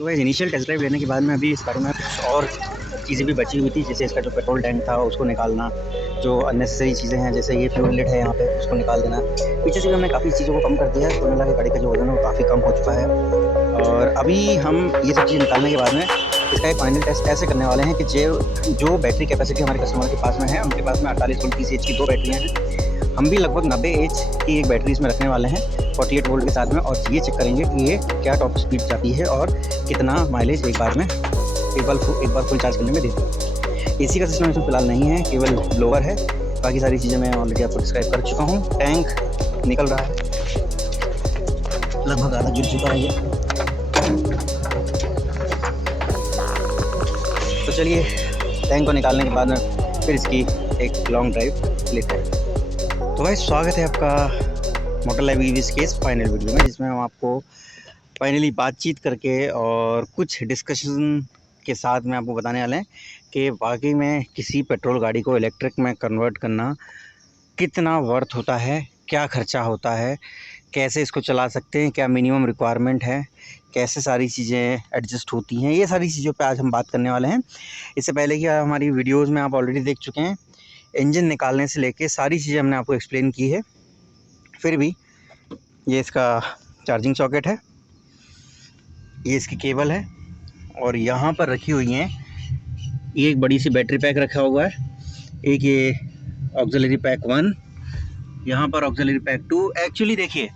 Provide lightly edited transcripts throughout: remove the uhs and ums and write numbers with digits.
तो वैसे initial test drive लेने के बाद में अभी इस गाड़ी में कुछ और चीज़ें भी बची हुई थी, जैसे इसका जो पेट्रोल टैंक था उसको निकालना, जो अननेसेसरी चीज़ें हैं जैसे ये फ्यूल लिड है यहाँ पे उसको निकाल देना। पीछे से भी हमने काफ़ी चीज़ों को कम कर दिया है, तो मिला के गाड़ी का जो वजन है वो काफ़ी कम हो चुका है। और अभी हम ये सब चीज़ निकालने के बाद में इसका एक फाइनल टेस्ट ऐसे करने वाले हैं कि जो बैटरी कैपेसिटी हमारे कस्टमर के पास में है, उनके पास में 48 वोल्ट 30 एच की 2 बैटरियाँ हैं, हम भी लगभग 90 एच की एक बैटरी इसमें रखने वाले हैं 48 वोल्ट के साथ में, और ये चेक करेंगे कि ये क्या टॉप स्पीड जाती है और कितना माइलेज एक बार फुल चार्ज करने में देती है। एसी का सिस्टम इसमें फ़िलहाल नहीं है, केवल ब्लोअर है। बाकी सारी चीज़ें मैं ऑलरेडी आपको डिस्क्राइब कर चुका हूँ। टैंक निकल रहा है, लगभग आधा जुड़ चुका है ये। तो चलिए टैंक को निकालने के बाद में फिर इसकी एक लॉन्ग ड्राइव लेते हैं। तो भाई स्वागत है आपका मोटर लाइव ईवीज़ के इस फाइनल वीडियो में, जिसमें हम आपको फाइनली बातचीत करके और कुछ डिस्कशन के साथ में आपको बताने वाले हैं कि वाकई में किसी पेट्रोल गाड़ी को इलेक्ट्रिक में कन्वर्ट करना कितना वर्थ होता है, क्या ख़र्चा होता है, कैसे इसको चला सकते हैं, क्या मिनिमम रिक्वायरमेंट है, कैसे सारी चीज़ें एडजस्ट होती हैं, ये सारी चीज़ों पे आज हम बात करने वाले हैं। इससे पहले कि हमारी वीडियोज़ में आप ऑलरेडी देख चुके हैं, इंजन निकालने से लेके सारी चीज़ें हमने आपको एक्सप्लेन की है। फिर भी ये इसका चार्जिंग सॉकेट है, ये इसकी केबल है, और यहाँ पर रखी हुई हैं ये एक बड़ी सी बैटरी पैक रखा हुआ है, एक ये ऑक्सिलरी पैक 1, यहाँ पर ऑक्सिलरी पैक 2। एक्चुअली देखिए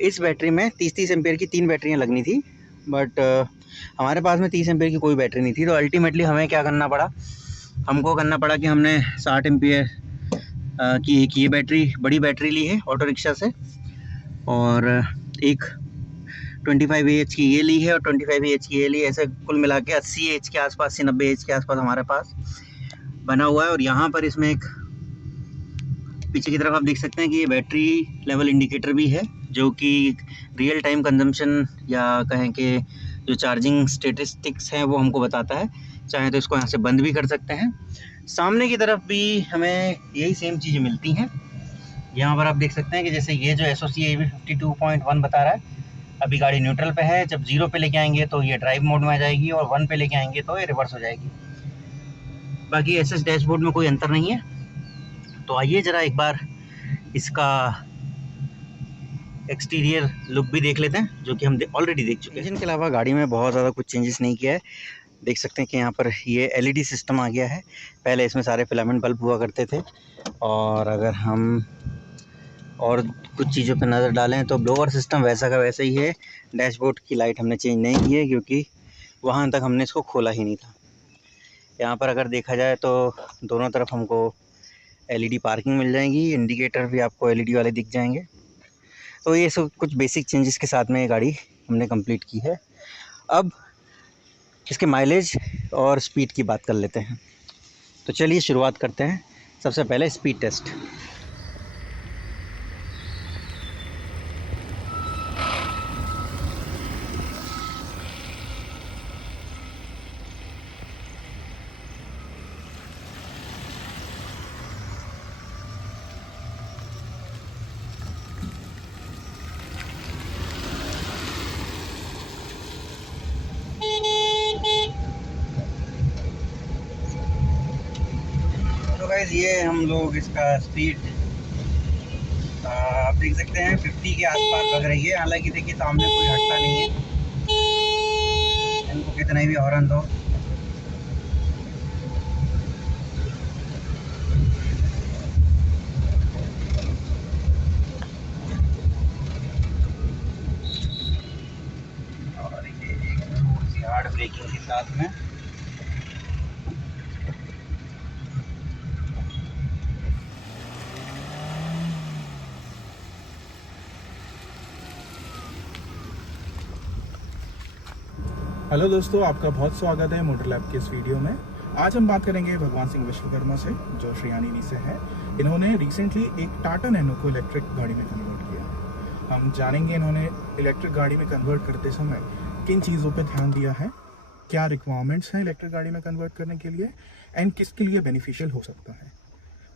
इस बैटरी में 30-30 एम्पेयर की 3 बैटरियाँ लगनी थी, बट हमारे पास में 30 एम्पेयर की कोई बैटरी नहीं थी। तो अल्टीमेटली हमें क्या करना पड़ा, हमको करना पड़ा कि हमने 60 एम्पेयर की एक ये बैटरी, बड़ी बैटरी ली है ऑटो रिक्शा से, और एक 25 एच की ये ली है और 25 एच की ये ली है। ऐसे कुल मिला के 80 एच के आसपास से 90 एच के आसपास हमारे पास बना हुआ है। और यहाँ पर इसमें एक पीछे की तरफ आप देख सकते हैं कि ये बैटरी लेवल इंडिकेटर भी है, जो कि रियल टाइम कंजम्पशन या कहें कि जो चार्जिंग स्टेटिस्टिक्स हैं वो हमको बताता है। चाहे तो इसको यहाँ से बंद भी कर सकते हैं। सामने की तरफ भी हमें यही सेम चीज़ें मिलती हैं। यहाँ पर आप देख सकते हैं कि जैसे ये जो SOC AV 52.1 बता रहा है, अभी गाड़ी न्यूट्रल पे है। जब 0 पे लेके आएंगे तो ये ड्राइव मोड में आ जाएगी, और 1 पे लेके आएंगे तो ये रिवर्स हो जाएगी। बाकी SS डैशबोर्ड में कोई अंतर नहीं है। तो आइए ज़रा एक बार इसका एक्सटीरियर लुक भी देख लेते हैं, जो कि हम ऑलरेडी देख चुके हैं। इंजन के अलावा गाड़ी में बहुत ज़्यादा कुछ चेंजेस नहीं किया है। देख सकते हैं कि यहाँ पर ये LED सिस्टम आ गया है। पहले इसमें सारे फिलामेंट बल्ब हुआ करते थे, और अगर हम और कुछ चीज़ों पर नज़र डालें तो ब्लोअर सिस्टम वैसा का वैसा ही है। डैशबोर्ड की लाइट हमने चेंज नहीं की है, क्योंकि वहाँ तक हमने इसको खोला ही नहीं था। यहाँ पर अगर देखा जाए तो दोनों तरफ हमको LED पार्किंग मिल जाएगी, इंडिकेटर भी आपको LED वाले दिख जाएंगे। तो ये सब कुछ बेसिक चेंजेस के साथ में ये गाड़ी हमने कंप्लीट की है। अब इसके माइलेज और स्पीड की बात कर लेते हैं। तो चलिए शुरुआत करते हैं। सबसे पहले स्पीड टेस्ट। ये हम लोग इसका स्पीड आप देख सकते हैं 50 के आसपास लग रही है। हालांकि देखिए सामने कोई हटता नहीं है, इनको कितना भी हॉर्न दो। और ये एक थोड़ी सी हार्ड ब्रेकिंग के साथ में हेलो दोस्तों, आपका बहुत स्वागत है मोटर लैब के इस वीडियो में। आज हम बात करेंगे भगवान सिंह विश्वकर्मा से, जो श्रीयानी से है। इन्होंने रिसेंटली एक टाटा नैनो को इलेक्ट्रिक गाड़ी में कन्वर्ट किया। हम जानेंगे इन्होंने इलेक्ट्रिक गाड़ी में कन्वर्ट करते समय किन चीज़ों पे ध्यान दिया है, क्या रिक्वायरमेंट्स हैं इलेक्ट्रिक गाड़ी में कन्वर्ट करने के लिए, एंड किसके लिए बेनिफिशियल हो सकता है।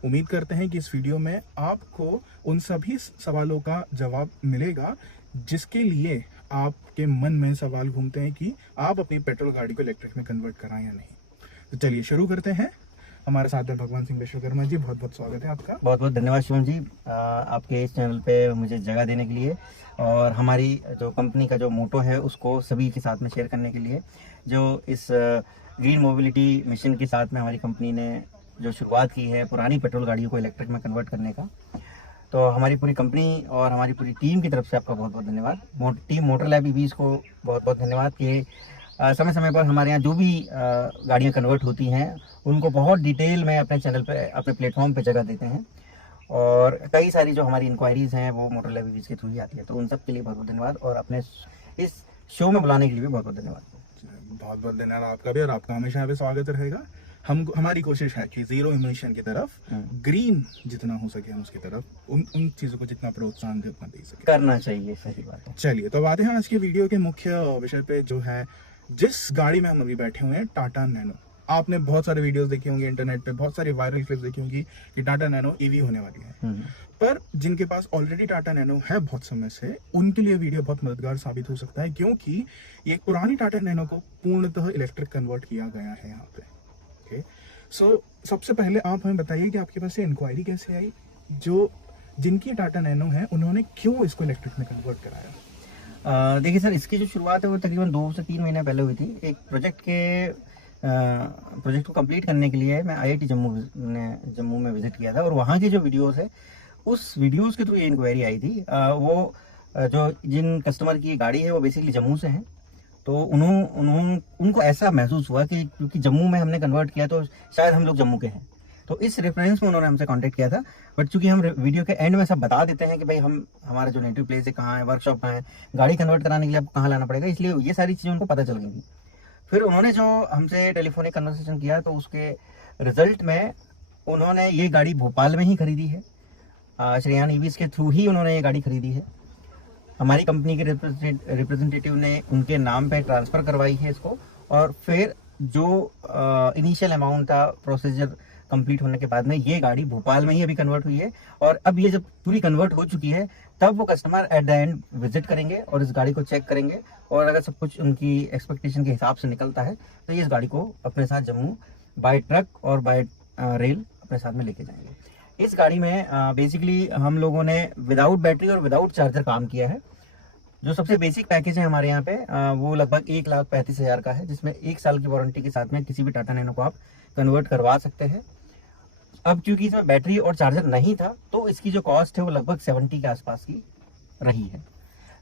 उम्मीद करते हैं कि इस वीडियो में आपको उन सभी सवालों का जवाब मिलेगा जिसके लिए आपके मन में सवाल घूमते हैं कि आप अपनी पेट्रोल गाड़ी को इलेक्ट्रिक में कन्वर्ट कराएं या नहीं। तो चलिए शुरू करते हैं। हमारे साथ है भगवान सिंह विश्वकर्मा जी, बहुत बहुत स्वागत है आपका। बहुत बहुत धन्यवाद शिवम जी, आपके इस चैनल पे मुझे जगह देने के लिए और हमारी जो कंपनी का जो मोटो है उसको सभी के साथ में शेयर करने के लिए। जो इस ग्रीन मोबिलिटी मिशन के साथ में हमारी कंपनी ने जो शुरुआत की है पुरानी पेट्रोल गाड़ियों को इलेक्ट्रिक में कन्वर्ट करने का, तो हमारी पूरी कंपनी और हमारी पूरी टीम की तरफ से आपका बहुत बहुत धन्यवाद। टीम मोटर लैब ईवीज को बहुत बहुत धन्यवाद कि समय समय पर हमारे यहाँ जो भी गाड़ियाँ कन्वर्ट होती हैं उनको बहुत डिटेल में अपने चैनल पे, अपने प्लेटफॉर्म पे जगह देते हैं और कई सारी जो हमारी इंक्वायरीज़ हैं वो मोटर लैब ईवीज के थ्रू ही आती है। तो उन सब के लिए बहुत बहुत धन्यवाद और अपने इस शो में बुलाने के लिए भी बहुत बहुत धन्यवाद। बहुत बहुत धन्यवाद आपका भी, और आपका हमेशा यहाँ पे स्वागत रहेगा। हमारी कोशिश है कि जीरो इमिशन की तरफ, ग्रीन जितना हो सके हम उसकी तरफ उन चीज़ों को जितना प्रोत्साहन दे उतना दे सके, करना चाहिए। सही बात है। चलिए तो आते हैं आज के वीडियो के मुख्य विषय पे, जो है जिस गाड़ी में हम अभी बैठे हुए हैं, टाटा नैनो। आपने बहुत सारे वीडियोस देखे होंगे इंटरनेट पे, बहुत सारी वायरल क्लिप्स देखी होंगी कि टाटा नैनो ईवी होने वाली है। पर जिनके पास ऑलरेडी टाटा नैनो है बहुत समय से, उनके लिए वीडियो बहुत मददगार साबित हो सकता है, क्योंकि ये पुरानी टाटा नैनो को पूर्णतः इलेक्ट्रिक कन्वर्ट किया गया है यहाँ पे। ओके, सो सबसे पहले आप हमें बताइए कि आपके पास ये इंक्वायरी कैसे आई, जो जिनकी टाटा नैनो है उन्होंने क्यों इसको इलेक्ट्रिक में कन्वर्ट कराया? देखिए सर, इसकी जो शुरुआत है वो तकरीबन 2 से 3 महीने पहले हुई थी। एक प्रोजेक्ट को कंप्लीट करने के लिए मैं IIT जम्मू में विजिट किया था और वहाँ की जो वीडियोस है उस वीडियोस के थ्रू ये इंक्वायरी आई थी। वो जो जिन कस्टमर की गाड़ी है वो बेसिकली जम्मू से हैं, तो उनको ऐसा महसूस हुआ कि क्योंकि जम्मू में हमने कन्वर्ट किया तो शायद हम लोग जम्मू के हैं, तो इस रेफरेंस में उन्होंने हमसे कांटेक्ट किया था। बट चूंकि हम वीडियो के एंड में सब बता देते हैं कि भाई हमारा जो नेटिव प्लेस है कहाँ है, वर्कशॉप कहाँ है, गाड़ी कन्वर्ट कराने के लिए आपको कहाँ लाना पड़ेगा, इसलिए ये सारी चीज़ें उनको पता चल गई थी। फिर उन्होंने जो हमसे टेलीफोनिक कन्वर्सेशन किया तो उसके रिजल्ट में उन्होंने ये गाड़ी भोपाल में ही खरीदी है। श्रेयान ईवीज के थ्रू ही उन्होंने ये गाड़ी खरीदी है। हमारी कंपनी के रिप्रेजेंटेटिव ने उनके नाम पे ट्रांसफ़र करवाई है इसको, और फिर जो इनिशियल अमाउंट था प्रोसीजर कंप्लीट होने के बाद में ये गाड़ी भोपाल में ही अभी कन्वर्ट हुई है। और अब ये जब पूरी कन्वर्ट हो चुकी है तब वो customer at the end visit करेंगे और इस गाड़ी को चेक करेंगे, और अगर सब कुछ उनकी एक्सपेक्टेशन के हिसाब से निकलता है तो ये इस गाड़ी को अपने साथ जम्मू बाय ट्रक और बाय रेल अपने साथ में लेके जाएंगे। इस गाड़ी में बेसिकली हम लोगों ने विदाउट बैटरी और विदाउट चार्जर काम किया है। जो सबसे बेसिक पैकेज है हमारे यहाँ पे वो लगभग 1,35,000 का है, जिसमें 1 साल की वारंटी के साथ में किसी भी टाटा नैनो को आप कन्वर्ट करवा सकते हैं। अब क्योंकि इसमें बैटरी और चार्जर नहीं था तो इसकी जो कॉस्ट है वो लगभग 70 के आसपास की रही है,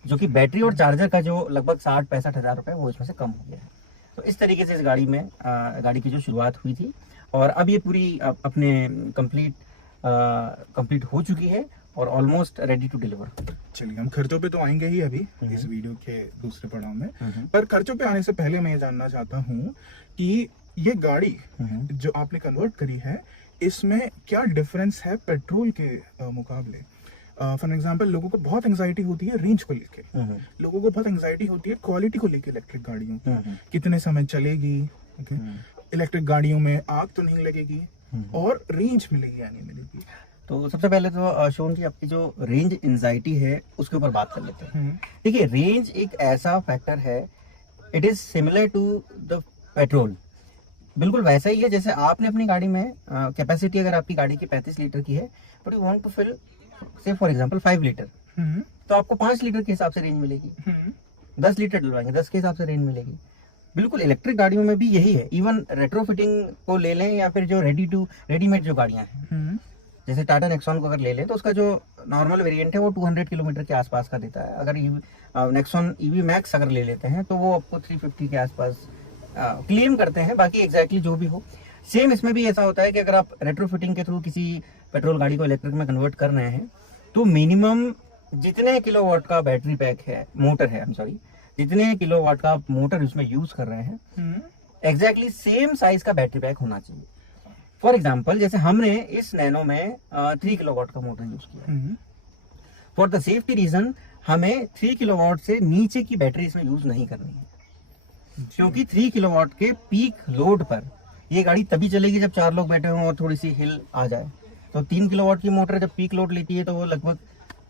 जो कि बैटरी और चार्जर का जो लगभग 60-65 हज़ार रुपये वो इसमें से कम हो गया है। तो इस तरीके से इस गाड़ी की जो शुरुआत हुई थी और अब ये पूरी अपने कंप्लीट हो चुकी है और ऑलमोस्ट रेडी टू डिलीवर। चलिए हम खर्चों पे तो आएंगे ही अभी इस वीडियो के दूसरे पड़ाव में, पर खर्चों पे आने से पहले मैं ये जानना चाहता हूँ कि ये गाड़ी जो आपने कन्वर्ट करी है इसमें क्या डिफरेंस है पेट्रोल के मुकाबले? फॉर एग्जांपल, लोगों को बहुत एंजाइटी होती है रेंज को लेके, लोगों को बहुत एंजाइटी होती है क्वालिटी को लेके इलेक्ट्रिक गाड़ियों की, कितने समय चलेगी, इलेक्ट्रिक गाड़ियों में आग तो नहीं लगेगी और रेंज मिलेगी या नहीं मिलेगी। तो सबसे पहले तो शोन की आपकी जो रेंज एंजाइटी है उसके ऊपर बात कर लेते हैं। देखिए, रेंज एक ऐसा फैक्टर है, it is similar to the petrol. बिल्कुल वैसा ही है जैसे आपने अपनी गाड़ी में कैपेसिटी, अगर आपकी गाड़ी की 35 लीटर की है but you want to fill say for example 5 litre, तो आपको 5 लीटर के हिसाब से रेंज मिलेगी। 10 लीटर डलवाएंगे 10 के हिसाब से रेंज मिलेगी। बिल्कुल इलेक्ट्रिक गाड़ियों में भी यही है। इवन रेट्रोफिटिंग को ले लें या फिर जो रेडीमेड जो गाड़ियां हैं, जैसे टाटा नेक्सॉन को अगर ले लें तो उसका जो नॉर्मल वेरिएंट है वो 200 किलोमीटर के आसपास का देता है। अगर नेक्सॉन ईवी मैक्स अगर ले लेते हैं तो वो आपको 350 के आसपास क्लेम करते हैं। बाकी एग्जैक्टली जो भी हो, सेम इसमें भी ऐसा होता है कि अगर आप रेट्रोफिटिंग के थ्रू किसी पेट्रोल गाड़ी को इलेक्ट्रिक में कन्वर्ट कर रहे हैं तो मिनिमम जितने किलोवाट का बैटरी पैक है, जितने किलोवाट का मोटर उसमें यूज कर रहे हैं एग्जैक्टली सेम साइज का बैटरी पैक होना चाहिए। फॉर एग्जाम्पल, जैसे हमने इस नैनो में 3 किलोवाट का मोटर यूज किया। फॉर द सेफ्टी रीजन हमें 3 किलोवाट से नीचे की बैटरी इसमें यूज नहीं करनी है, क्योंकि 3 किलोवाट के पीक लोड पर ये गाड़ी तभी चलेगी जब 4 लोग बैठे हों और थोड़ी सी हिल आ जाए। तो 3 किलोवाट की मोटर जब पीक लोड लेती है तो वो लगभग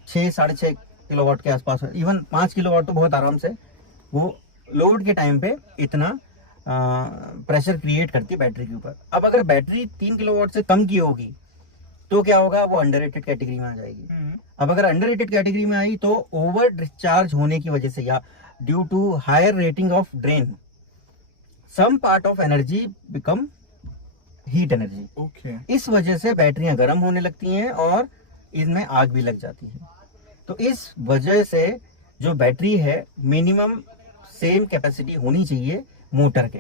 6-6.5 किलोवाट के आसपास, इवन 5 किलोवाट तो बहुत आराम से वो लोड के टाइम पे इतना प्रेशर क्रिएट करती है बैटरी के ऊपर। अब अगर बैटरी 3 किलोवाट से कम की होगी तो क्या होगा, वो अंडररेटेड कैटेगरी में आ जाएगी। अब अगर अंडररेटेड कैटेगरी में आई तो ओवर डिस्चार्ज होने की वजह से या due to higher rating of drain some part of energy become heat energy. Okay. इस वजह से बैटरियां गर्म होने लगती हैं और इनमें आग भी लग जाती है। तो इस वजह से जो बैटरी है मिनिमम सेम कैपेसिटी होनी चाहिए मोटर के।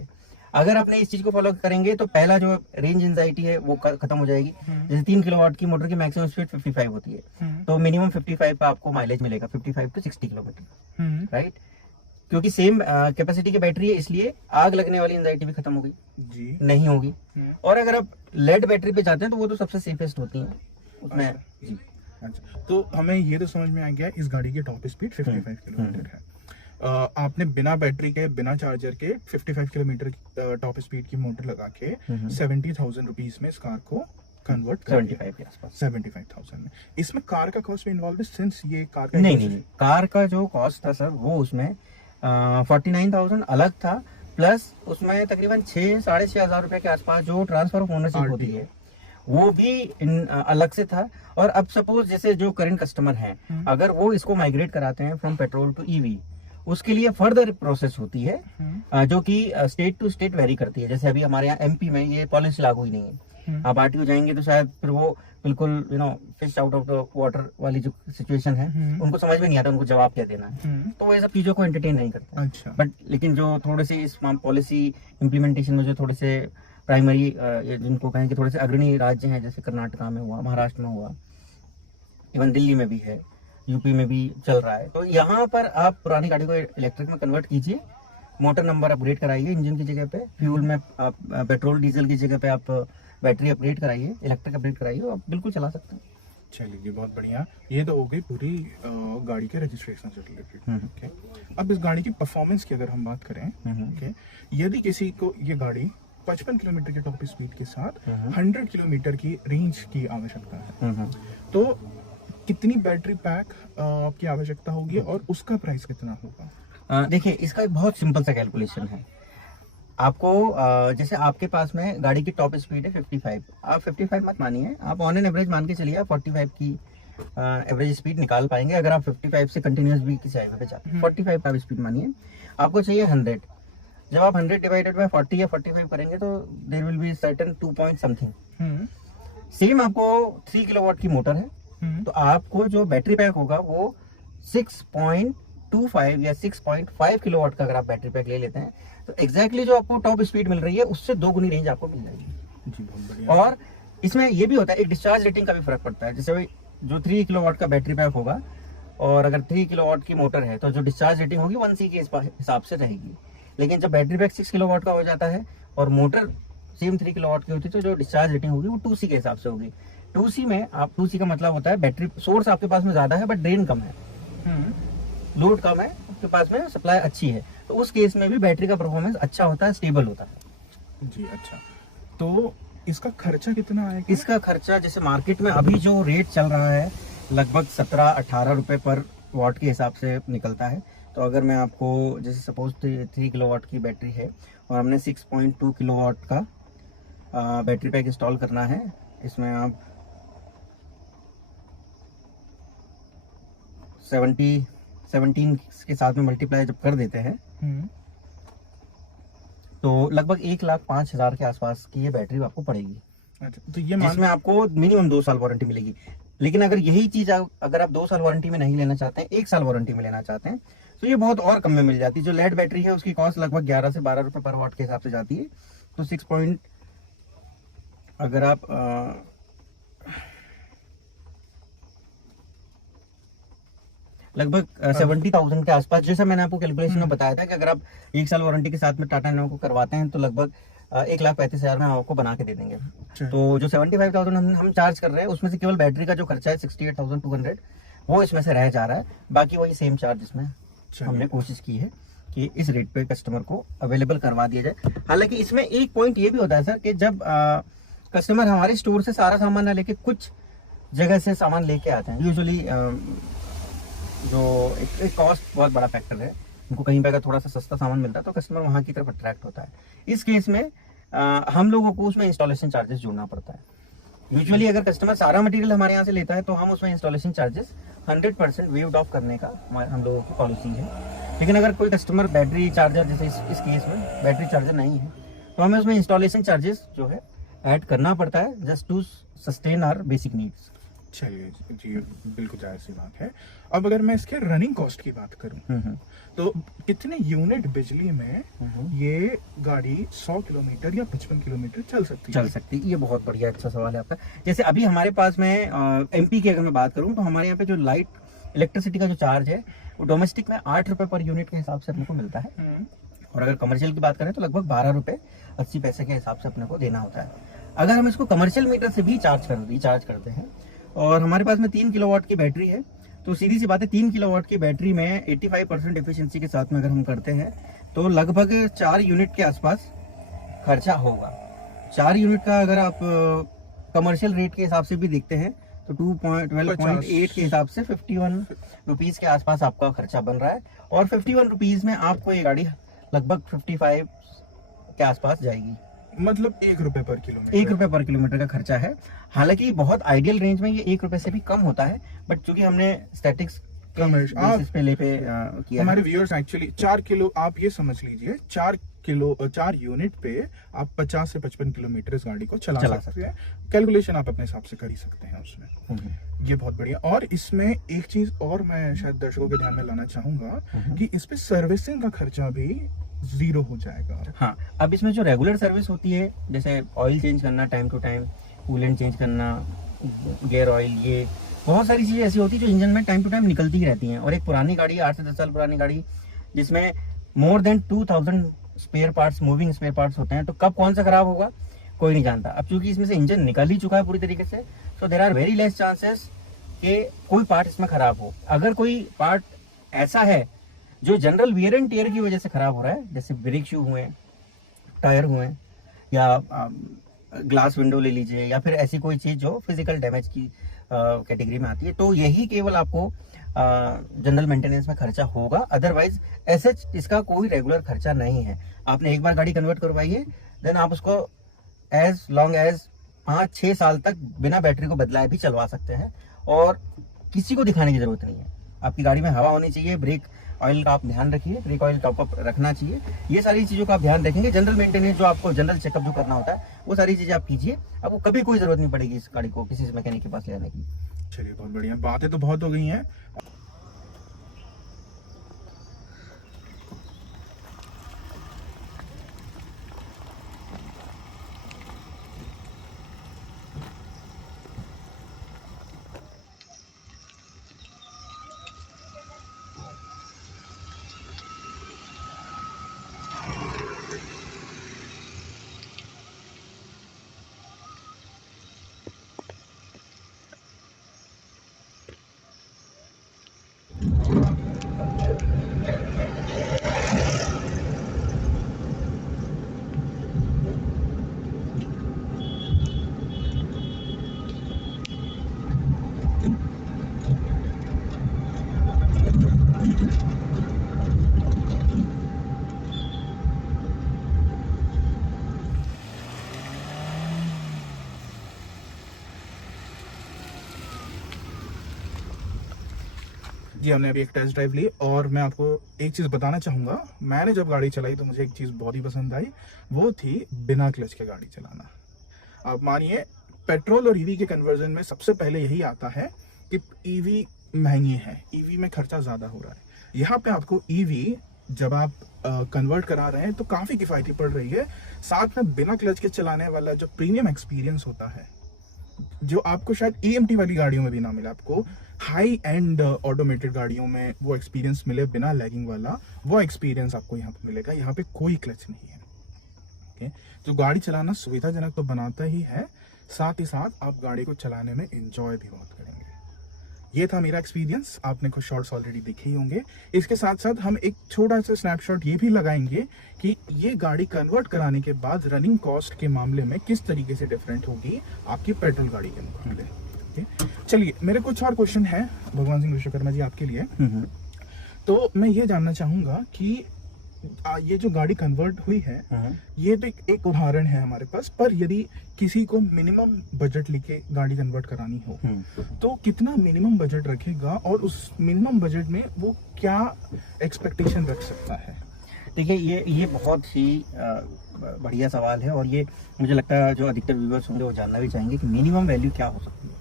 अगर आपने इस चीज को फॉलो करेंगे तो पहला जो रेंज एंजाइटी है वो खत्म हो जाएगी। जैसे 3 किलोवाट की मोटर की मैक्सिमम स्पीड 55 होती है, तो मिनिमम 55 का आपको माइलेज मिलेगा, 55 टू 60 किलोमीटर, राइट। क्योंकि सेम कैपेसिटी की बैटरी है, इसलिए आग लगने वाली एंजाइटी भी खत्म होगी जी, नहीं होगी। और अगर आप लेड बैटरी पे जाते हैं तो वो तो सबसे सेफेस्ट होती है उसमें। जी अच्छा, तो हमें ये तो समझ में आ गया इस गाड़ी की टॉप स्पीड 55 किलोमीटर है। आपने बिना बैटरी के, बिना चार्जर के 55 किलोमीटर टॉप स्पीड की मोटर लगा के 70,000 रुपीज में इस कार को कन्वर्ट कर 75 के आसपास, 75,000 में। इसमें कार का कॉस्ट भी इन्वॉल्व है, सिंस ये कार का नहीं, कार का जो कॉस्ट था सर वो उसमें 49,000 अलग था, प्लस उसमें तकरीबन 6,500 रुपए के आसपास जो ट्रांसफर ऑफ ओनरशिप होती है वो भी अलग से था। और अब सपोज जैसे जो करंट कस्टमर हैं, अगर वो इसको माइग्रेट कराते हैं फ्रॉम पेट्रोल टू ईवी, उसके लिए फर्दर प्रोसेस होती है जो कि स्टेट टू स्टेट वेरी करती है। जैसे अभी हमारे यहाँ एमपी में ये पॉलिसी लागू ही नहीं है। आप आरटीओ जाएंगे तो शायद फिर वो बिल्कुल fish out of the water वाली जो सिचुएशन है उनको समझ में नहीं आता उनको जवाब क्या देना है, तो वो ये सब चीजों को एंटरटेन नहीं करते। अच्छा। बट लेकिन जो थोड़े से इस पॉलिसी इम्प्लीमेंटेशन में जो थोड़े से प्राइमरी जिनको कहें कि थोड़े से अग्रणी राज्य हैं, जैसे कर्नाटका में हुआ, महाराष्ट्र में हुआ, इवन दिल्ली में भी है, यूपी में भी चल रहा है, तो यहाँ पर आप पुरानी गाड़ी को इलेक्ट्रिक में कन्वर्ट कीजिए, मोटर नंबर अपग्रेड कराइए इंजन की जगह पे, फ्यूल में आप पेट्रोल डीजल की जगह पे आप बैटरी अपग्रेड कराइए, इलेक्ट्रिक अपग्रेड कराइए, आप बिल्कुल चला सकते हैं। चलिए बहुत बढ़िया, ये तो हो गई पूरी गाड़ी के रजिस्ट्रेशन से रिलेटेड। ओके, अब इस गाड़ी की परफॉर्मेंस की अगर हम बात करें, ओके, यदि किसी को ये गाड़ी 55 किलोमीटर की टॉप स्पीड के साथ 100 किलोमीटर की रेंज की आवश्यकता है, तो कितनी बैटरी पैक आपकी आवश्यकता होगी और उसका प्राइस कितना होगा? देखिए, इसका एक बहुत सिंपल सा कैलकुलेशन है। आपको जैसे आपके पास में गाड़ी की टॉप स्पीड है 55, आप 55 मत मानिए, आप ऑन एन एवरेज मान के चलिए, आप 45 की एवरेज स्पीड निकाल पाएंगे अगर आप 55 से कंटिन्यूस भी किसी हाईवे पे जाते हैं। 45 का स्पीड मानिए, आपको चाहिए 100। जब आप 100 डिवाइडेड बाय 40 या 45 करेंगे तो there will be certain 2 point something. Same आपको 3 किलोवाट की मोटर है, तो आपको जो बैटरी पैक होगा वो 6.25 या 6.5 किलोवाट का अगर आप बैटरी पैक ले लेते हैं तो एग्जैक्टली जो आपको टॉप स्पीड मिल रही है उससे 2 गुनी रेंज आपको मिल जाएगी जी। बहुत बढ़िया। और इसमें ये भी होता है, एक डिस्चार्ज रेटिंग का भी फर्क पड़ता है। जैसे जो 3 किलोवाट का बैटरी पैक होगा और अगर 3 किलोवाट की मोटर है तो जो डिस्चार्ज रेटिंग होगी 1C के हिसाब से रहेगी, लेकिन जब बैटरी पैक 6 किलोवाट का हो जाता है और मोटर सेम 3 किलोवाट की होती है तो जो डिस्चार्ज रेटिंग होगी वो 2C के हिसाब से होगी। 2C में आप 2C का मतलब होता है बैटरी सोर्स आपके पास में ज्यादा है बट ड्रेन कम है, लोड कम है, आपके पास में सप्लाई अच्छी है, तो उस केस में भी बैटरी का परफॉर्मेंस अच्छा होता है, स्टेबल होता है जी। अच्छा, तो इसका खर्चा कितना आएगा? इसका खर्चा जैसे मार्केट में अभी जो रेट चल रहा है लगभग 17-18 रुपए पर वाट के हिसाब से निकलता है। तो अगर मैं आपको जैसे सपोज 3 किलोवाट की बैटरी है और हमने 6.2 किलोवाट का बैटरी पैक इंस्टॉल करना है, इसमें आप 17 के साथ में मल्टीप्लाई जब कर देते हैं तो लगभग 1,05,000 के आसपास की ये बैटरी आपको पड़ेगी। अच्छा, तो ये जिसमें आपको मिनिमम 2 साल वारंटी मिलेगी। लेकिन अगर यही चीज अगर आप 2 साल वारंटी में नहीं लेना चाहते हैं, 1 साल वारंटी में लेना चाहते हैं, तो ये बहुत और कम में मिल जाती है। जो लेड बैटरी है उसकी कॉस्ट लगभग 11 से 12 रुपए पर वाट के हिसाब से जाती है। तो 6 पॉइंट अगर आप लगभग 70,000 के आसपास, जैसा मैंने आपको कैलकुलेशन में बताया था कि अगर आप 1 साल वारंटी के साथ में टाटा नैनो को करवाते हैं तो लगभग 1,35,000 में आपको बना के दे देंगे। तो जो 75,000 हम चार्ज कर रहे हैं उसमें से केवल बैटरी का जो खर्चा है 68,200 वो इसमें से रह जा रहा है, बाकी वही सेम चार्ज इसमें हमने कोशिश की है कि इस रेट पे कस्टमर को अवेलेबल करवा दिया जाए। हालांकि इसमें एक पॉइंट ये भी होता है सर कि जब कस्टमर हमारे स्टोर से सारा सामान ना लेके कुछ जगह से सामान लेके आते हैं, यूजुअली जो एक कॉस्ट बहुत बड़ा फैक्टर है। उनको कहीं पे अगर थोड़ा सा सस्ता सामान मिलता है तो कस्टमर वहाँ की तरफ अट्रैक्ट होता है। इस केस में हम लोगों को उसमें इंस्टॉलेशन चार्जेस जोड़ना पड़ता है। यूजुअली अगर कस्टमर सारा मटेरियल हमारे यहाँ से लेता है तो हम उसमें इंस्टॉलेशन चार्जेस 100% वेव्ड ऑफ करने का हम लोगों की पॉलिसी है। लेकिन अगर कोई कस्टमर बैटरी चार्जर, जैसे इस केस में बैटरी चार्जर नहीं है, तो हमें उसमें इंस्टॉलेशन चार्जेस जो है ऐड करना पड़ता है just to sustain our basic needs. चलिए जी, बिल्कुल जायज़ सी बात है। अब अगर मैं इसके रनिंग कॉस्ट की बात करूं तो कितने यूनिट बिजली में ये गाड़ी 100 किलोमीटर या 55 किलोमीटर चल सकती है? ये बहुत बढ़िया अच्छा सवाल है आपका। जैसे अभी हमारे पास में एमपी की अगर मैं बात करूं तो हमारे यहाँ पे जो लाइट इलेक्ट्रिसिटी का जो चार्ज है वो डोमेस्टिक में 8 रुपए पर यूनिट के हिसाब से अपने को मिलता है। और अगर कमर्शियल की बात करें तो लगभग 12 रुपए 80 पैसे के हिसाब से अपने को देना होता है। अगर हम इसको कमर्शियल मीटर से भी रिचार्ज करते हैं और हमारे पास में 3 किलोवाट की बैटरी है, तो सीधी सी बात है 3 किलोवाट की बैटरी में 85% एफिशिएंसी के साथ में अगर हम करते हैं तो लगभग 4 यूनिट के आसपास खर्चा होगा। 4 यूनिट का अगर आप कमर्शियल रेट के हिसाब से भी देखते हैं तो 12.8 के हिसाब से 51 रुपीज़ के आसपास आपका खर्चा बन रहा है। और 51 रुपीज़ में आपको ये गाड़ी लगभग 55 के आसपास जाएगी। मतलब 1 रुपए पर किलोमीटर, 1 रुपए पर किलोमीटर का खर्चा है। हालांकि बहुत आइडियल रेंज में ये 1 रुपए से भी कम होता है, बट चूंकि हमने स्टैटिक्स किया हमारे व्यूअर्स एक्चुअली 4 किलो, आप ये समझ लीजिए 4 यूनिट पे आप 50 से 55 किलोमीटर इस गाड़ी को चला सकते हैं। कैलकुलेशन आप अपने हिसाब से कर ही सकते हैं उसमें। ये बहुत बढ़िया। और इसमें एक चीज और मैं शायद दर्शकों के ध्यान में लाना चाहूंगा कि इस पे सर्विसिंग का खर्चा भी 0 हो जाएगा। हाँ, अब इसमें जो रेगुलर सर्विस होती है, जैसे ऑयल चेंज करना time to time, coolant change करना, गियर ऑयल, ये बहुत सारी चीज़ें ऐसी होती है जो इंजन में टाइम टू टाइम निकलती ही रहती हैं। और एक पुरानी गाड़ी, 8 से 10 साल पुरानी गाड़ी, जिसमें more than 2000 spare parts, moving spare parts होते हैं, तो कब कौन सा खराब होगा कोई नहीं जानता। अब चूंकि इसमें से इंजन निकल ही चुका है पूरी तरीके से, so there are very less chances कि कोई पार्ट इसमें खराब हो। अगर कोई पार्ट ऐसा है जो जनरल वियर एंड टियर की वजह से खराब हो रहा है, जैसे ब्रेक शू हुए, टायर हुए, या ग्लास विंडो ले लीजिए, या फिर ऐसी कोई चीज़ जो फिजिकल डैमेज की कैटेगरी में आती है, तो यही केवल आपको जनरल मेंटेनेंस में खर्चा होगा। अदरवाइज ऐसे इसका कोई रेगुलर खर्चा नहीं है। आपने एक बार गाड़ी कन्वर्ट करवाई है, देन आप उसको एज लॉन्ग एज 5-6 साल तक बिना बैटरी को बदलाए भी चलवा सकते हैं और किसी को दिखाने की जरूरत नहीं है। आपकी गाड़ी में हवा होनी चाहिए, ब्रेक ऑयल का आप ध्यान रखिए, ब्रेक ऑयल टॉप अप रखना चाहिए, ये सारी चीज़ों का आप ध्यान रखेंगे। जनरल मेंटेनेंस जो आपको जनरल चेकअप जो करना होता है वो सारी चीज़ें आप कीजिए। आपको कभी कोई जरूरत नहीं पड़ेगी इस गाड़ी को किसी मैकेनिक के पास ले जाने की। चलिए, बहुत बढ़िया। बातें तो बहुत हो गई हैं। जी, हमने अभी एक टेस्ट ड्राइव ली और मैं आपको एक चीज़ बताना चाहूँगा। मैंने जब गाड़ी चलाई तो मुझे एक चीज़ बहुत ही पसंद आई, वो थी बिना क्लच के गाड़ी चलाना। आप मानिए, पेट्रोल और ईवी के कन्वर्जन में सबसे पहले यही आता है कि ईवी महंगी है, ईवी में खर्चा ज़्यादा हो रहा है। यहाँ पे आपको ईवी जब आप कन्वर्ट करा रहे हैं तो काफ़ी किफ़ायती पड़ रही है। साथ में बिना क्लच के चलाने वाला जो प्रीमियम एक्सपीरियंस होता है, जो आपको शायद EMT वाली गाड़ियों में भी ना मिले, आपको हाई एंड ऑटोमेटेड गाड़ियों में वो एक्सपीरियंस मिले बिना लैगिंग वाला, वो एक्सपीरियंस आपको यहाँ पे मिलेगा। यहाँ पे कोई क्लच नहीं है। ओके, तो गाड़ी चलाना सुविधाजनक तो बनाता ही है, साथ ही साथ आप गाड़ी को चलाने में एंजॉय भी बहुत करेंगे। ये था मेरा एक्सपीरियंस। आपने कुछ शॉर्ट्स ऑलरेडी देखे ही होंगे। इसके साथ साथ हम एक छोटा सा स्नैपशॉट ये भी लगाएंगे कि ये गाड़ी कन्वर्ट कराने के बाद रनिंग कॉस्ट के मामले में किस तरीके से डिफरेंट होगी आपकी पेट्रोल गाड़ी के मुकाबले। चलिए मेरे कुछ और क्वेश्चन है भगवान सिंह विश्वकर्मा जी आपके लिए। तो मैं ये जानना चाहूंगा कि ये जो गाड़ी कन्वर्ट हुई है, ये तो एक उदाहरण है हमारे पास, पर यदि किसी को मिनिमम बजट लेके गाड़ी कन्वर्ट करानी हो तो कितना मिनिमम बजट रखेगा और उस मिनिमम बजट में वो क्या एक्सपेक्टेशन रख सकता है? देखिए ये बहुत ही बढ़िया सवाल है और ये मुझे लगता है जो अधिकतर व्यूअर्स होंगे वो जानना भी चाहेंगे कि मिनिमम वैल्यू क्या हो सकती है।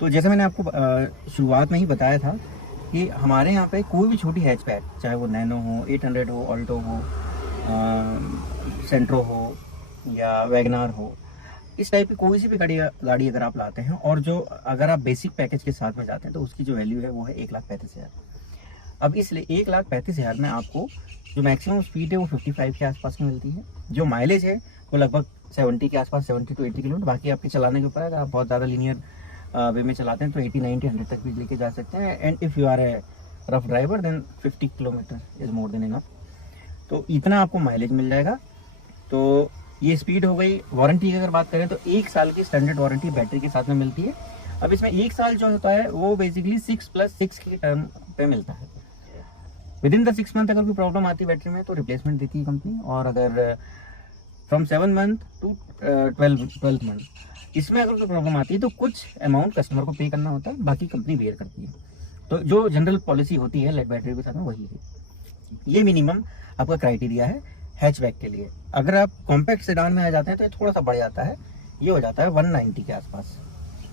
तो जैसे मैंने आपको शुरुआत में ही बताया था कि हमारे यहाँ पे कोई भी छोटी हैचबैक, चाहे वो नैनो हो, 800 हो, ऑल्टो हो, सेंट्रो हो या वैगनार हो, इस टाइप की कोई सी भी गाड़ी अगर आप लाते हैं और जो अगर आप बेसिक पैकेज के साथ में जाते हैं तो उसकी जो वैल्यू है वो है 1,35,000। अब इसलिए 1,35,000 में आपको जो मैक्सिमम स्पीड है वो 55 के आसपास की मिलती है। जो माइलेज है वो लगभग 70 के आसपास, 70 to 80 किलोमीटर। बाकी आपके चलाने के ऊपर है, अगर आप बहुत ज़्यादा लीनियर वे में चलाते हैं तो 80, 90, 100 तक भी लेके जा सकते हैं। And if you are a rough driver then 50 kilometre is more than enough. तो इतना आपको माइलेज मिल जाएगा। तो ये स्पीड हो गई। वारंटी की अगर बात करें तो 1 साल की स्टैंडर्ड वारंटी बैटरी के साथ में मिलती है। अब इसमें 1 साल जो होता है वो बेसिकली 6+6 की टर्म पे मिलता है। विदिन द 6 मंथ अगर कोई प्रॉब्लम आती है बैटरी में तो रिप्लेसमेंट देती है कंपनी, और अगर फ्रॉम 7 मंथ टू 12 मंथ इसमें अगर कोई प्रॉब्लम आती है तो कुछ अमाउंट कस्टमर को पे करना होता है, बाकी कंपनी बेयर करती है। तो जो जनरल पॉलिसी होती है लेड बैटरी के साथ में वही है। ये मिनिमम आपका क्राइटेरिया है हैचबैक के लिए। अगर आप कॉम्पैक्ट सेडान में आ जाते हैं तो ये थोड़ा सा बढ़ जाता है, ये हो जाता है 190 के आसपास।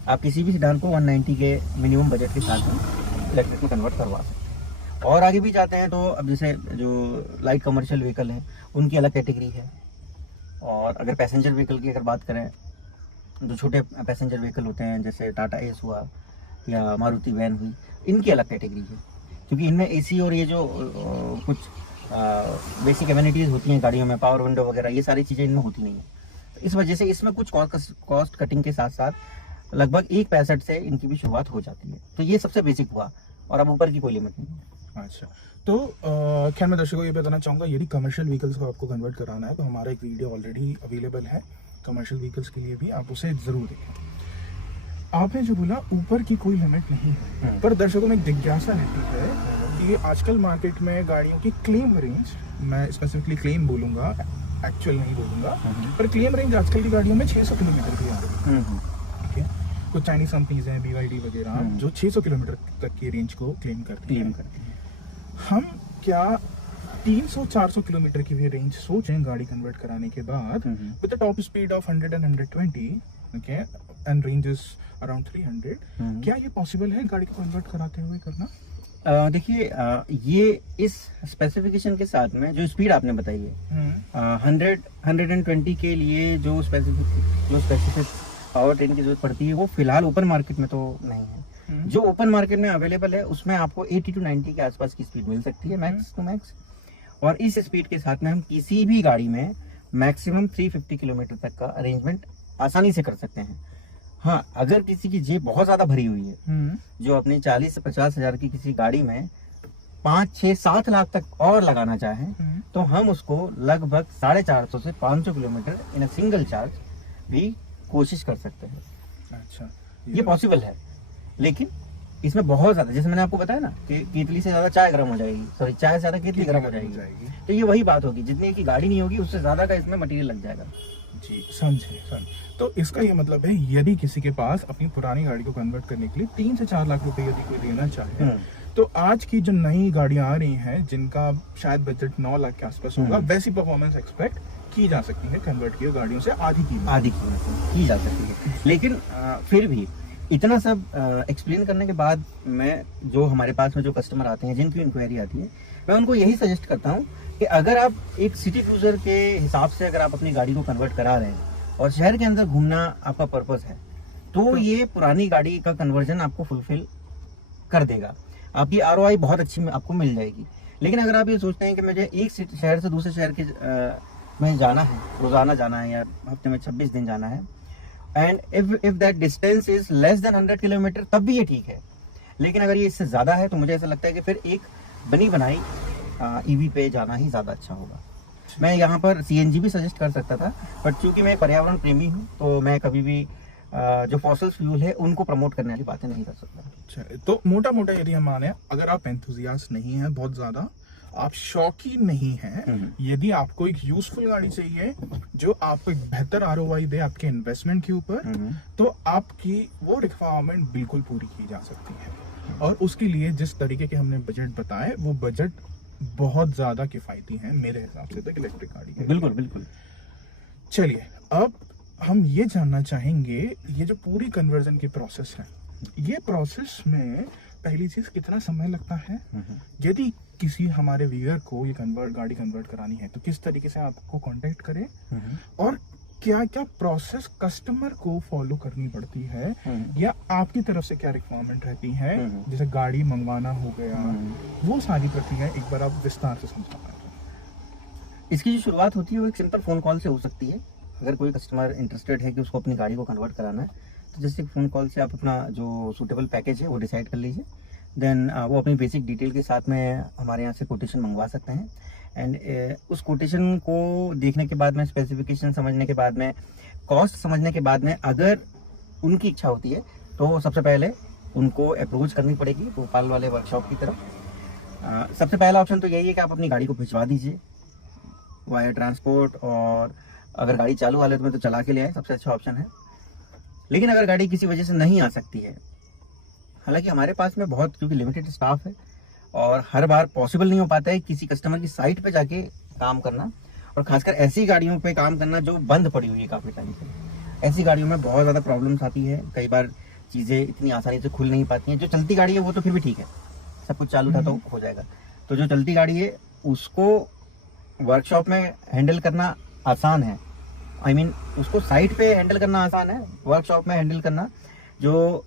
आप किसी भी सेडान को 190 के मिनिमम बजट के साथ में इलेक्ट्रिक में कन्वर्ट करवा सकते हैं। और आगे भी जाते हैं तो अब जैसे जो लाइट कमर्शियल व्हीकल है उनकी अलग कैटेगरी है। और अगर पैसेंजर व्हीकल की अगर बात करें, जो छोटे पैसेंजर व्हीकल होते हैं जैसे टाटा एस हुआ या मारुति वैन हुई, इनकी अलग कैटेगरी है, क्योंकि इनमें एसी और ये जो कुछ बेसिक एमिनिटीज़ होती हैं गाड़ियों में, पावर विंडो वगैरह, ये सारी चीज़ें इनमें होती नहीं है। तो इस वजह से इसमें कुछ कॉस्ट कटिंग के साथ साथ लगभग 1,65 से इनकी भी शुरुआत हो जाती है। तो ये सबसे बेसिक हुआ, और अब ऊपर की कोई लिमिट नहीं है। अच्छा, तो खैर मैं दर्शकों को ये बताना चाहूँगा, यदि कमर्शियल व्हीकल्स को आपको कन्वर्ट कराना है तो हमारा एक वीडियो ऑलरेडी अवेलेबल है कमर्शियल व्हीकल्स के लिए भी, आप उसे ज़रूर देखें। आपने जो बोला ऊपर की कोई लिमिट नहीं है, पर दर्शकों में एक जिज्ञासा रहती है कि आजकल मार्केट में गाड़ियों की क्लेम रेंज, मैं स्पेसिफिकली क्लेम बोलूँगा, एक्चुअल नहीं बोलूँगा, पर क्लेम रेंज आजकल की गाड़ियों में 600 किलोमीटर की आ रही है। ठीक है, कुछ चाइनीज कंपनीज हैं, BYD वगैरह, जो 600 किलोमीटर तक की रेंज को क्लेम करती हैं। हम क्या 300-400 किलोमीटर की भी रेंज सोचें गाड़ी कन्वर्ट कराने के बाद with the top speed of 100 and 120, okay, and ranges around 300, क्या ये पॉसिबल है गाड़ी को कन्वर्ट कराते हुए करना? देखिए ये इस स्पेसिफिकेशन के साथ में जो स्पीड आपने बताई है 100-120 के लिए जो स्पेसिफिक पावर ट्रेन की जरूरत पड़ती है वो फिलहाल ओपन मार्केट में तो नहीं है। जो ओपन मार्केट में अवेलेबल है उसमें आपको 80 to 90 के आसपास की स्पीड मिल सकती है, मैक्स टू मैक्स। और इस स्पीड के साथ में हम किसी भी गाड़ी में मैक्सिमम 350 किलोमीटर तक का अरेंजमेंट आसानी से कर सकते हैं। हाँ, अगर किसी की जेब बहुत ज्यादा भरी हुई है, जो अपनी 40 से 50 हजार की किसी गाड़ी में 5, 6, 7 लाख तक और लगाना चाहें तो हम उसको लगभग 450 से 500 किलोमीटर इन सिंगल चार्ज भी कोशिश कर सकते हैं। अच्छा, ये पॉसिबल है, लेकिन इसमें बहुत ज्यादा, जैसे मैंने आपको बताया ना कि केतली से ज्यादा चाय गर्म हो जाएगी, सॉरी चाय से ज्यादा केतली गर्म हो जाएगी। तो ये वही बात होगी, जितनी की गाड़ी नहीं होगी उससे ज्यादा का इसमें मटेरियल लग जाएगा। जी, समझे। तो इसका ये मतलब है यदि किसी के पास अपनी पुरानी गाड़ी को कन्वर्ट करने के लिए 3 से 4 लाख रुपए यदि कोई देना चाहे तो आज की जो नई गाड़ियां आ रही हैं जिनका शायद बजट 9 लाख के आसपास होगा, वैसी परफॉर्मेंस एक्सपेक्ट की जा सकती है कन्वर्ट की गाड़ियों से आधी कीमत की जा सकती है। लेकिन फिर भी इतना सब एक्सप्लेन करने के बाद मैं, जो हमारे पास में जो कस्टमर आते हैं जिनकी इंक्वायरी आती है, मैं उनको यही सजेस्ट करता हूँ कि अगर आप एक सिटी क्रूजर के हिसाब से अगर आप अपनी गाड़ी को कन्वर्ट करा रहे हैं और शहर के अंदर घूमना आपका पर्पस है तो ये पुरानी गाड़ी का कन्वर्जन आपको फुलफिल कर देगा। आपकी ROI बहुत अच्छी आपको मिल जाएगी। लेकिन अगर आप ये सोचते हैं कि मुझे एक शहर से दूसरे शहर के में जाना है, रोजाना जाना है या हफ्ते में 26 दिन जाना है, and if that distance is less than 100 kilometre, तब भी ये ठीक है। लेकिन अगर ये इससे ज़्यादा है तो मुझे ऐसा लगता है कि फिर एक बनी बनाई EV पे जाना ही ज़्यादा अच्छा होगा। मैं यहाँ पर CNG भी सजेस्ट कर सकता था, बट चूंकि मैं पर्यावरण प्रेमी हूँ तो मैं कभी भी जो फॉसिल फ्यूल है उनको प्रमोट करने वाली बातें नहीं कर सकता। अच्छा, तो मोटा मोटा यदि हम माने, अगर आप एंथुजियास्ट नहीं है बहुत ज्यादा, आप शौकीन नहीं है, यदि आपको एक यूजफुल गाड़ी चाहिए जो आपको एक बेहतर ROI दे आपके इन्वेस्टमेंट के ऊपर, तो आपकी वो रिक्वायरमेंट बिल्कुल पूरी की जा सकती है। और उसके लिए जिस तरीके के हमने बजट बताए, वो बजट बहुत ज्यादा किफायती है मेरे हिसाब से तो इलेक्ट्रिक गाड़ी के। बिल्कुल बिल्कुल। चलिए, अब हम ये जानना चाहेंगे, ये जो पूरी कन्वर्जन की प्रोसेस है, ये प्रोसेस में पहली चीज कितना समय लगता है? यदि किसी हमारे व्यूअर को ये गाड़ी कन्वर्ट करानी है तो किस तरीके से आपको कांटेक्ट करें, और क्या क्या प्रोसेस कस्टमर को फॉलो करनी पड़ती है, या आपकी तरफ से क्या रिक्वायरमेंट रहती है, जैसे गाड़ी मंगवाना हो गया, वो सारी प्रक्रिया एक बार आप विस्तार से समझा पाएं। इसकी जो शुरुआत होती है वो एक सिंपल फ़ोन कॉल से हो सकती है। अगर कोई कस्टमर इंटरेस्टेड है कि उसको अपनी गाड़ी को कन्वर्ट कराना है, तो जैसे फ़ोन कॉल से आप अपना जो सूटेबल पैकेज है वो डिसाइड कर लीजिए। देन वो अपनी बेसिक डिटेल के साथ में हमारे यहाँ से कोटेशन मंगवा सकते हैं। एंड उस कोटेशन को देखने के बाद में, स्पेसिफिकेशन समझने के बाद में, कॉस्ट समझने के बाद में, अगर उनकी इच्छा होती है तो सबसे पहले उनको अप्रोच करनी पड़ेगी भोपाल वाले वर्कशॉप की तरफ। सबसे पहला ऑप्शन तो यही है कि आप अपनी गाड़ी को भिजवा दीजिए वाया ट्रांसपोर्ट, और अगर गाड़ी चालू हालत में तो चला के ले आए, सबसे अच्छा ऑप्शन है। लेकिन अगर गाड़ी किसी वजह से नहीं आ सकती है, हालांकि हमारे पास में बहुत, क्योंकि लिमिटेड स्टाफ है और हर बार पॉसिबल नहीं हो पाता है किसी कस्टमर की साइट पे जाके काम करना, और खासकर ऐसी गाड़ियों पे काम करना जो बंद पड़ी हुई है काफ़ी टाइम से। ऐसी गाड़ियों में बहुत ज़्यादा प्रॉब्लम्स आती है, कई बार चीज़ें इतनी आसानी से खुल नहीं पाती हैं। जो चलती गाड़ी है वो तो फिर भी ठीक है, सब कुछ चालू था तो हो जाएगा। तो जो चलती गाड़ी है उसको वर्कशॉप में हैंडल करना आसान है, I mean, उसको साइट पे हैंडल करना आसान है, वर्कशॉप में हैंडल करना जो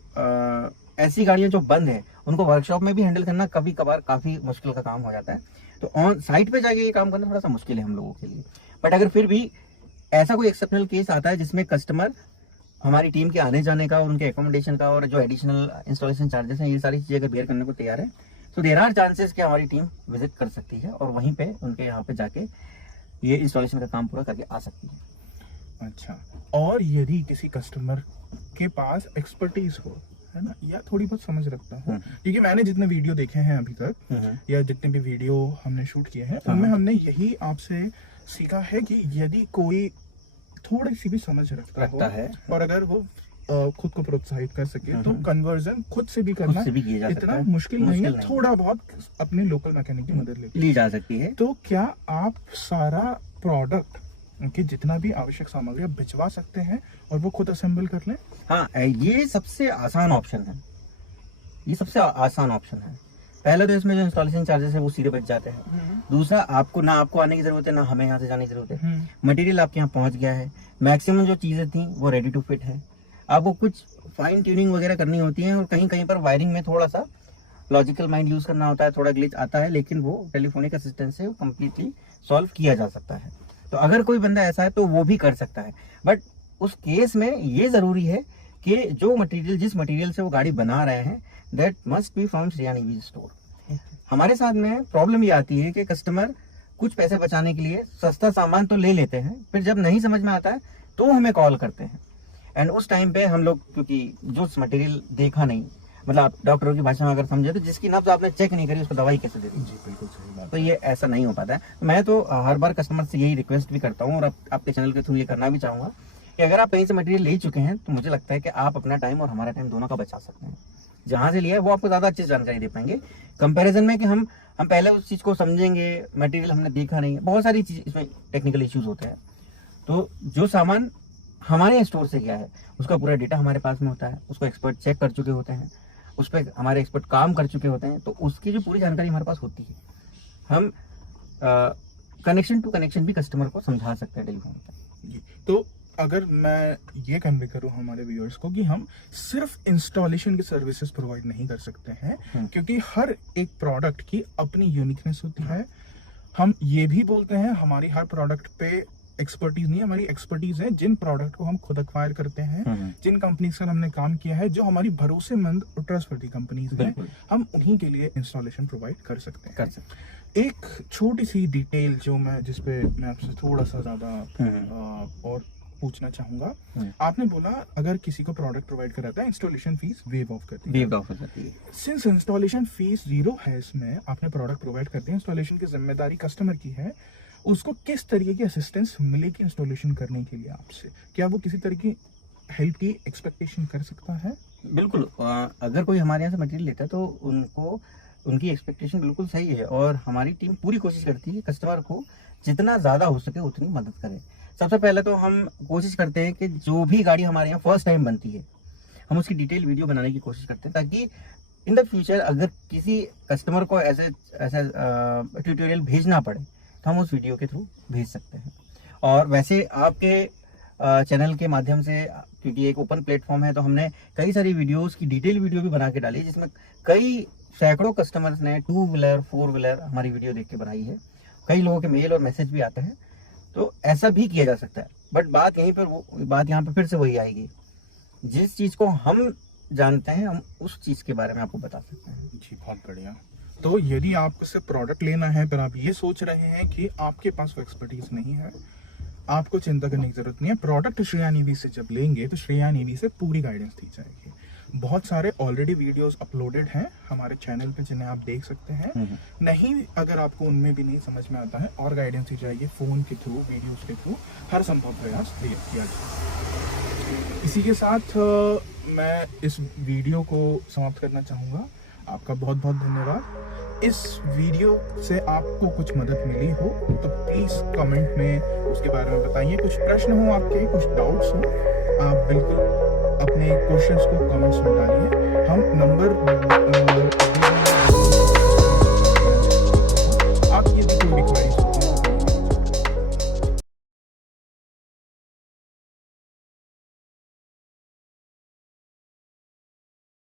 ऐसी गाड़ियाँ जो बंद है उनको वर्कशॉप में भी हैंडल करना कभी कभार काफ़ी मुश्किल का काम हो जाता है। तो ऑन साइट पे जाके ये काम करना थोड़ा सा मुश्किल है हम लोगों के लिए। बट अगर फिर भी ऐसा कोई एक्सेप्शनल केस आता है जिसमें कस्टमर हमारी टीम के आने जाने का और उनके एकोमोडेशन का और जो एडिशनल इंस्टॉलेशन चार्जेस हैं, ये सारी चीज़ें अगर बेयर करने को तैयार है, तो देयर आर चांसेस कि हमारी टीम विजिट कर सकती है और वहीं पे उनके यहाँ पे जाके ये इंस्टॉलेशन का काम पूरा करके आ सकती है। अच्छा, और यदि किसी कस्टमर के पास एक्सपर्टीज हो, है ना, या थोड़ी बहुत समझ रखता हो, क्योंकि मैंने जितने वीडियो देखे हैं अभी तक, या जितने भी वीडियो हमने शूट किए हैं, उनमें हमने यही आपसे सीखा है कि यदि कोई थोड़ी सी भी समझ रखता है और अगर वो खुद को प्रोत्साहित कर सके, तो कन्वर्जन खुद से भी करना इतना मुश्किल नहीं है। थोड़ा बहुत अपने लोकल मैकेनिक की मदद ली जा सकती है। तो क्या आप सारा प्रोडक्ट कि जितना भी आवश्यक सामग्री भिजवा सकते हैं और वो खुद असेंबल कर लें? हाँ, ये सबसे आसान ऑप्शन है, ये सबसे आसान ऑप्शन है। पहले तो इसमें जो इंस्टॉलेशन चार्जेस है वो सीधे बच जाते हैं। दूसरा, आपको आने की जरूरत है, ना हमें यहाँ से जाने की जरूरत है। मटेरियल आपके यहाँ पहुँच गया है, मैक्सिमम जो चीजें थी वो रेडी टू फिट है। आपको कुछ फाइन ट्यूनिंग वगैरह करनी होती है और कहीं कहीं पर वायरिंग में थोड़ा सा लॉजिकल माइंड यूज करना होता है, थोड़ा ग्लिच आता है, लेकिन वो टेलीफोनिक असिस्टेंस से कम्प्लीटली सॉल्व किया जा सकता है। तो अगर कोई बंदा ऐसा है तो वो भी कर सकता है। बट उस केस में ये जरूरी है कि जो मटेरियल, जिस मटेरियल से वो गाड़ी बना रहे हैं, that must be from Shreyan EV store. हमारे साथ में प्रॉब्लम ये आती है कि कस्टमर कुछ पैसे बचाने के लिए सस्ता सामान तो ले लेते हैं, फिर जब नहीं समझ में आता है तो हमें कॉल करते हैं। एंड उस टाइम पे हम लोग, क्योंकि जो मटेरियल देखा नहीं, मतलब आप डॉक्टरों की भाषा में अगर समझे तो जिसकी नब्ज आपने चेक नहीं करी उसको दवाई कैसे दे दी? जी बिल्कुल सही बात। तो ये ऐसा नहीं हो पाता है। मैं तो हर बार कस्टमर से यही रिक्वेस्ट भी करता हूँ और आपके चैनल के थ्रू ये करना भी चाहूँगा कि अगर आप कहीं से मटेरियल ले चुके हैं तो मुझे लगता है कि आप अपना टाइम और हमारा टाइम दोनों का बचा सकते हैं। जहाँ से लिया है वो आपको ज़्यादा अच्छी जानकारी दे पाएंगे कंपैरिजन में कि हम पहले उस चीज़ को समझेंगे, मटेरियल हमने देखा नहीं, बहुत सारी चीज़ इसमें टेक्निकल इश्यूज होते हैं। तो जो सामान हमारे स्टोर से गया है उसका पूरा डेटा हमारे पास में होता है, उसको एक्सपर्ट चेक कर चुके होते हैं, उस पर हमारे एक्सपर्ट काम कर चुके होते हैं, तो उसकी जो पूरी जानकारी हमारे पास होती है। हम कनेक्शन टू कनेक्शन भी कस्टमर को समझा सकते हैं टेलीफोन पर। तो अगर मैं ये कन्वे करूं हमारे व्यूअर्स को कि हम सिर्फ इंस्टॉलेशन की सर्विसेज प्रोवाइड नहीं कर सकते हैं, क्योंकि हर एक प्रोडक्ट की अपनी यूनिकनेस होती है। हम ये भी बोलते हैं हमारी हर प्रोडक्ट पे एक्सपर्टीज नहीं, हमारी एक्सपर्टीज है जिन प्रोडक्ट को हम खुद एक्वायर करते हैं, जिन कंपनीज से हमने काम किया है, जो हमारी भरोसेमंद और ट्रस्टवर्दी कंपनीज हैं, हम उन्हीं के लिए इंस्टॉलेशन प्रोवाइड कर सकते हैं। एक छोटी सी डिटेल जिसपे मैं आपसे थोड़ा सा ज्यादा और पूछना चाहूंगा, आपने बोला अगर किसी को प्रोडक्ट प्रोवाइड कराता है इंस्टॉलेशन फीस वेव ऑफ करती है। वेव ऑफ हो जाती है। सिंस इंस्टॉलेशन फीस 0 है इसमें, आपने प्रोडक्ट प्रोवाइड करते हैं, इंस्टॉलेशन की जिम्मेदारी कस्टमर की है, उसको किस तरीके की असिस्टेंस मिलेगी इंस्टॉलेशन करने के लिए आपसे? क्या वो किसी तरह की हेल्प की एक्सपेक्टेशन कर सकता है? बिल्कुल, अगर कोई हमारे यहाँ से मटेरियल लेता है तो उनको उनकी एक्सपेक्टेशन बिल्कुल सही है, और हमारी टीम पूरी कोशिश करती है कस्टमर को जितना ज़्यादा हो सके उतनी मदद करें। सबसे पहले तो हम कोशिश करते हैं कि जो भी गाड़ी हमारे यहाँ फर्स्ट टाइम बनती है, हम उसकी डिटेल वीडियो बनाने की कोशिश करते हैं, ताकि इन द फ्यूचर अगर किसी कस्टमर को ऐसे ट्यूटोरियल भेजना पड़े तो हम उस वीडियो के थ्रू भेज सकते हैं। और वैसे आपके चैनल के माध्यम से, क्योंकि एक ओपन प्लेटफॉर्म है, तो हमने कई सारी वीडियोस की डिटेल वीडियो भी बना के डाली, जिसमें कई सैकड़ों कस्टमर्स ने 2 व्हीलर 4 व्हीलर हमारी वीडियो देख के बनाई है। कई लोगों के मेल और मैसेज भी आते हैं, तो ऐसा भी किया जा सकता है। बट बात यहाँ पर फिर से वही आएगी, जिस चीज़ को हम जानते हैं हम उस चीज़ के बारे में आपको बता सकते हैं। जी, बहुत बढ़िया। तो यदि आपको सिर्फ प्रोडक्ट लेना है पर आप ये सोच रहे हैं कि आपके पास वो एक्सपर्टीज नहीं है, आपको चिंता करने की जरूरत नहीं है। प्रोडक्ट श्रेयान ईवी से जब लेंगे तो श्रेयान ईवी से पूरी गाइडेंस दी जाएगी। बहुत सारे ऑलरेडी वीडियोस अपलोडेड हैं हमारे चैनल पे, जिन्हें आप देख सकते हैं। नहीं, अगर आपको उनमें भी नहीं समझ में आता है और गाइडेंस दी जाएगी फोन के थ्रू, वीडियोस के थ्रू, हर संभव प्रयास किया जाए। इसी के साथ मैं इस वीडियो को समाप्त करना चाहूँगा। आपका बहुत बहुत धन्यवाद। इस वीडियो से आपको कुछ मदद मिली हो तो प्लीज़ कमेंट में उसके बारे में बताइए। कुछ प्रश्न हो आपके, कुछ डाउट्स हो, आप बिल्कुल अपने क्वेश्चंस को कमेंट्स में डालिए। हम नंबर